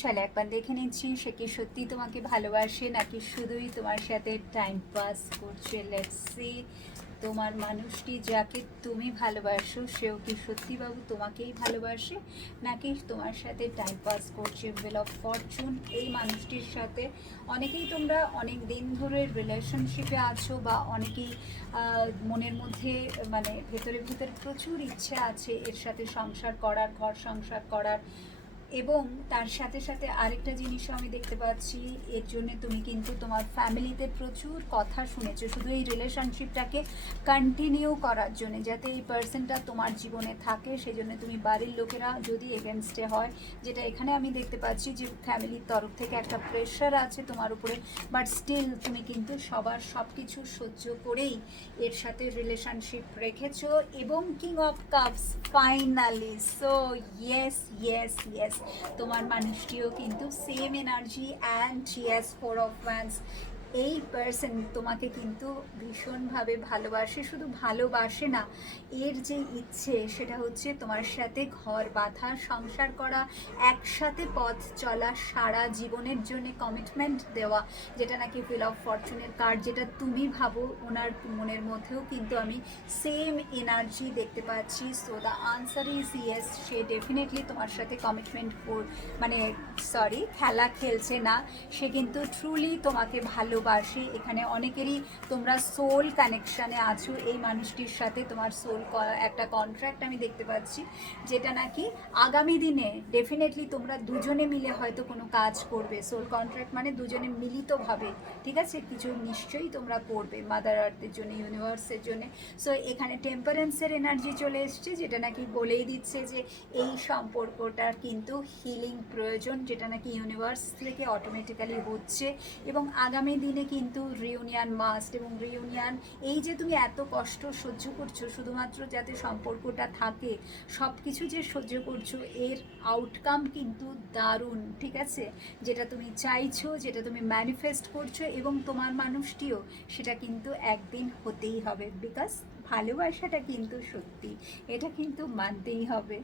চলো একবার দেখে নিচ্ছি সে কি সত্যি তোমাকে ভালোবাসে নাকি শুধুই তোমার সাথে টাইম পাস করছে। লেটস সি তোমার মানুষটি যাকে তুমি ভালোবাসো সেও কি সত্যি বাবু তোমাকেই ভালোবাসে নাকি তোমার সাথে টাইম পাস করছে। হুইল অফ ফরচুন এই মানুষটির সাথে অনেকেই তোমরা অনেক দিন ধরে রিলেশনশিপে আছো বা অনেকেই মনের মধ্যে মানে ভেতরে ভেতরে প্রচুর ইচ্ছা আছে এর সাথে সংসার করার, ঘর সংসার করার। এবং তার সাথে সাথে আরেকটা জিনিসও আমি দেখতে পাচ্ছি, এর জন্য তুমি কিন্তু তোমার ফ্যামিলিতে প্রচুর কথা শুনেছো শুধু এই রিলেশনশিপটাকে কন্টিনিউ করার জন্য, যাতে এই পার্সনটা তোমার জীবনে থাকে। সেই জন্য তুমি বাড়ির লোকেরা যদি এগেনস্টে হয়, যেটা এখানে আমি দেখতে পাচ্ছি যে ফ্যামিলির তরফ থেকে একটা প্রেশার আছে তোমার উপরে, বাট স্টিল তুমি কিন্তু সবার সব কিছু সহ্য করেই এর সাথে রিলেশনশিপ রেখেছো। এবং king of cups finally, so yes yes yes, তোমার মানুষটিও কিন্তু same energy and yes four of wands. এই পার্সন তোমাকে কিন্তু ভীষণভাবে ভালোবাসে, শুধু ভালোবাসে না, এর যে ইচ্ছে সেটা হচ্ছে তোমার সাথে ঘর বাঁধা, সংসার করা, একসাথে পথ চলা, সারা জীবনের জন্য কমিটমেন্ট দেওয়া, যেটা নাকি হুইল অফ ফরচুনের কার্ড, যেটা তুমি ভাবো ওনার মনের মধ্যেও কিন্তু আমি সেম এনার্জি দেখতে পাচ্ছি। So the answer is yes, say definitely তোমার সাথে কমিটমেন্ট মানে সরি খেলা খেলছে না, সে কিন্তু ট্রুলি তোমাকে ভালোবাসে। এখানে অনেকেরই তোমরা সোল কানেকশানে আছো এই মানুষটির সাথে, তোমার সোল একটা কন্ট্রাক্ট আমি দেখতে পাচ্ছি, যেটা নাকি আগামী দিনে ডেফিনেটলি তোমরা দুজনে মিলে হয়তো কোনো কাজ করবে। সোল কন্ট্রাক্ট মানে দুজনে মিলিতভাবে, ঠিক আছে, কিছু নিশ্চয়ই তোমরা করবে মাদার আর্থের জন্য, ইউনিভার্সের জন্য। সো এখানে টেম্পারেন্সের এনার্জি চলে এসছে, যেটা নাকি বলেই দিচ্ছে যে এই সম্পর্কটার কিন্তু হিলিং প্রয়োজন, যেটা নাকি ইউনিভার্স থেকে অটোমেটিক্যালি হচ্ছে। এবং আগামী দিনে কিন্তু রিউনিয়ন মাস্ট, এবং রিউনিয়ন, এই যে তুমি এত কষ্ট সহ্য করছো শুধুমাত্র যাতে সম্পর্কটা থাকে, সব কিছু যে সহ্য করছো এর আউটকাম কিন্তু দারুণ, ঠিক আছে, যেটা তুমি চাইছো, যেটা তুমি ম্যানিফেস্ট করছো, এবং তোমার মানুষটিও সেটা কিন্তু একদিন হতেই হবে, বিকজ ভালোবাসাটা কিন্তু সত্যি, এটা কিন্তু মানতেই হবে।